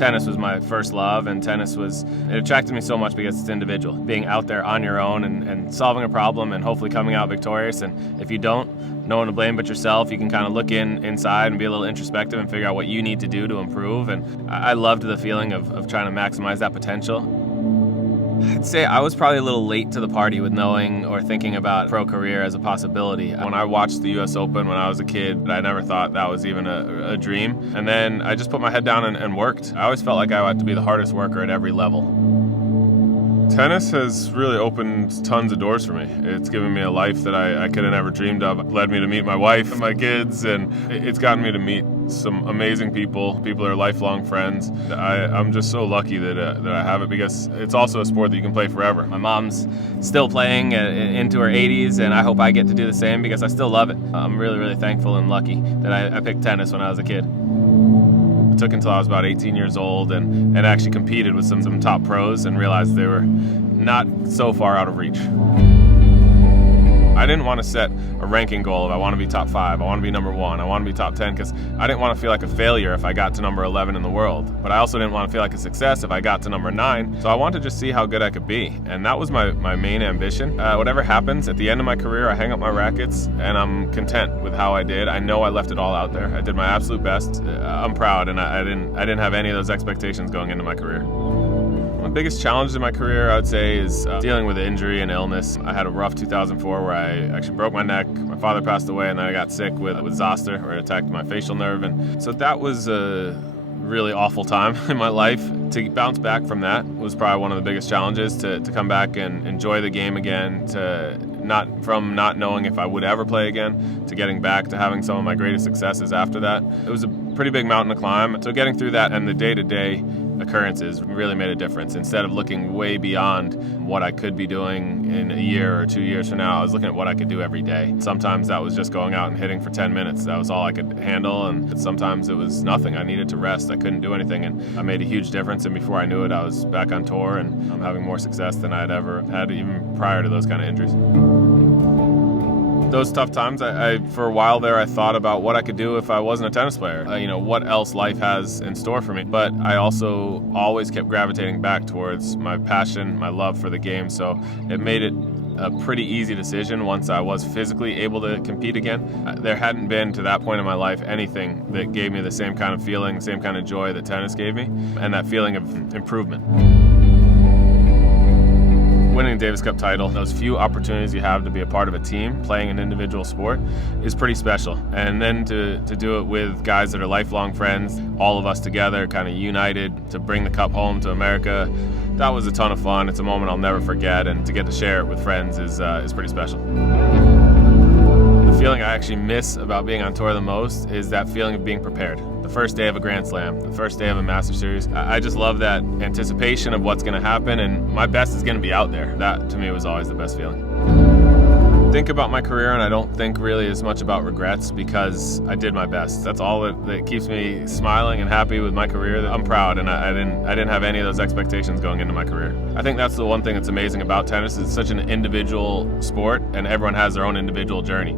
Tennis was my first love, and it attracted me so much because it's individual. Being out there on your own and solving a problem and hopefully coming out victorious. And if you don't, no one to blame but yourself. You can kind of look inside and be a little introspective and figure out what you need to do to improve. And I loved the feeling of trying to maximize that potential. I'd say I was probably a little late to the party with knowing or thinking about pro career as a possibility. When I watched the US Open when I was a kid, I never thought that was even a dream. And then I just put my head down and worked. I always felt like I had to be the hardest worker at every level. Tennis has really opened tons of doors for me. It's given me a life that I could have never dreamed of. It led me to meet my wife and my kids, and it's gotten me to meet some amazing people that are lifelong friends. I'm just so lucky that I have it, because it's also a sport that you can play forever. My mom's still playing into her 80s, and I hope I get to do the same because I still love it. I'm really, really thankful and lucky that I picked tennis when I was a kid. It took until I was about 18 years old and actually competed with some top pros and realized they were not so far out of reach. I didn't want to set a ranking goal of I want to be top 5, I want to be number 1, I want to be top 10, because I didn't want to feel like a failure if I got to number 11 in the world. But I also didn't want to feel like a success if I got to number 9. So I wanted to just see how good I could be. And that was my main ambition. Whatever happens, at the end of my career, I hang up my rackets and I'm content with how I did. I know I left it all out there. I did my absolute best. I'm proud, and I didn't have any of those expectations going into my career. My biggest challenge in my career, I would say, is dealing with injury and illness. I had a rough 2004 where I actually broke my neck. My father passed away, and then I got sick with zoster, where it attacked my facial nerve. And so that was a really awful time in my life. To bounce back from that was probably one of the biggest challenges, to come back and enjoy the game again, from not knowing if I would ever play again, to getting back to having some of my greatest successes after that. It was a pretty big mountain to climb. So getting through that and the day-to-day occurrences really made a difference. Instead of looking way beyond what I could be doing in a year or 2 years from now, I was looking at what I could do every day. Sometimes that was just going out and hitting for 10 minutes. That was all I could handle, and sometimes it was nothing. I needed to rest. I couldn't do anything, and I made a huge difference, and before I knew it, I was back on tour, and I'm having more success than I had ever had even prior to those kind of injuries. Those tough times, I for a while there, I thought about what I could do if I wasn't a tennis player. What else life has in store for me. But I also always kept gravitating back towards my passion, my love for the game. So it made it a pretty easy decision once I was physically able to compete again. There hadn't been, to that point in my life, anything that gave me the same kind of feeling, same kind of joy that tennis gave me, and that feeling of improvement. Winning a Davis Cup title, those few opportunities you have to be a part of a team playing an individual sport, is pretty special. And then to do it with guys that are lifelong friends, all of us together, kind of united to bring the cup home to America, that was a ton of fun. It's a moment I'll never forget, and to get to share it with friends is pretty special. The feeling I actually miss about being on tour the most is that feeling of being prepared. The first day of a Grand Slam, the first day of a Master Series. I just love that anticipation of what's going to happen, and my best is going to be out there. That, to me, was always the best feeling. Think about my career, and I don't think really as much about regrets, because I did my best. That's all that keeps me smiling and happy with my career. I'm proud, and I didn't have any of those expectations going into my career. I think that's the one thing that's amazing about tennis. It's such an individual sport, and everyone has their own individual journey.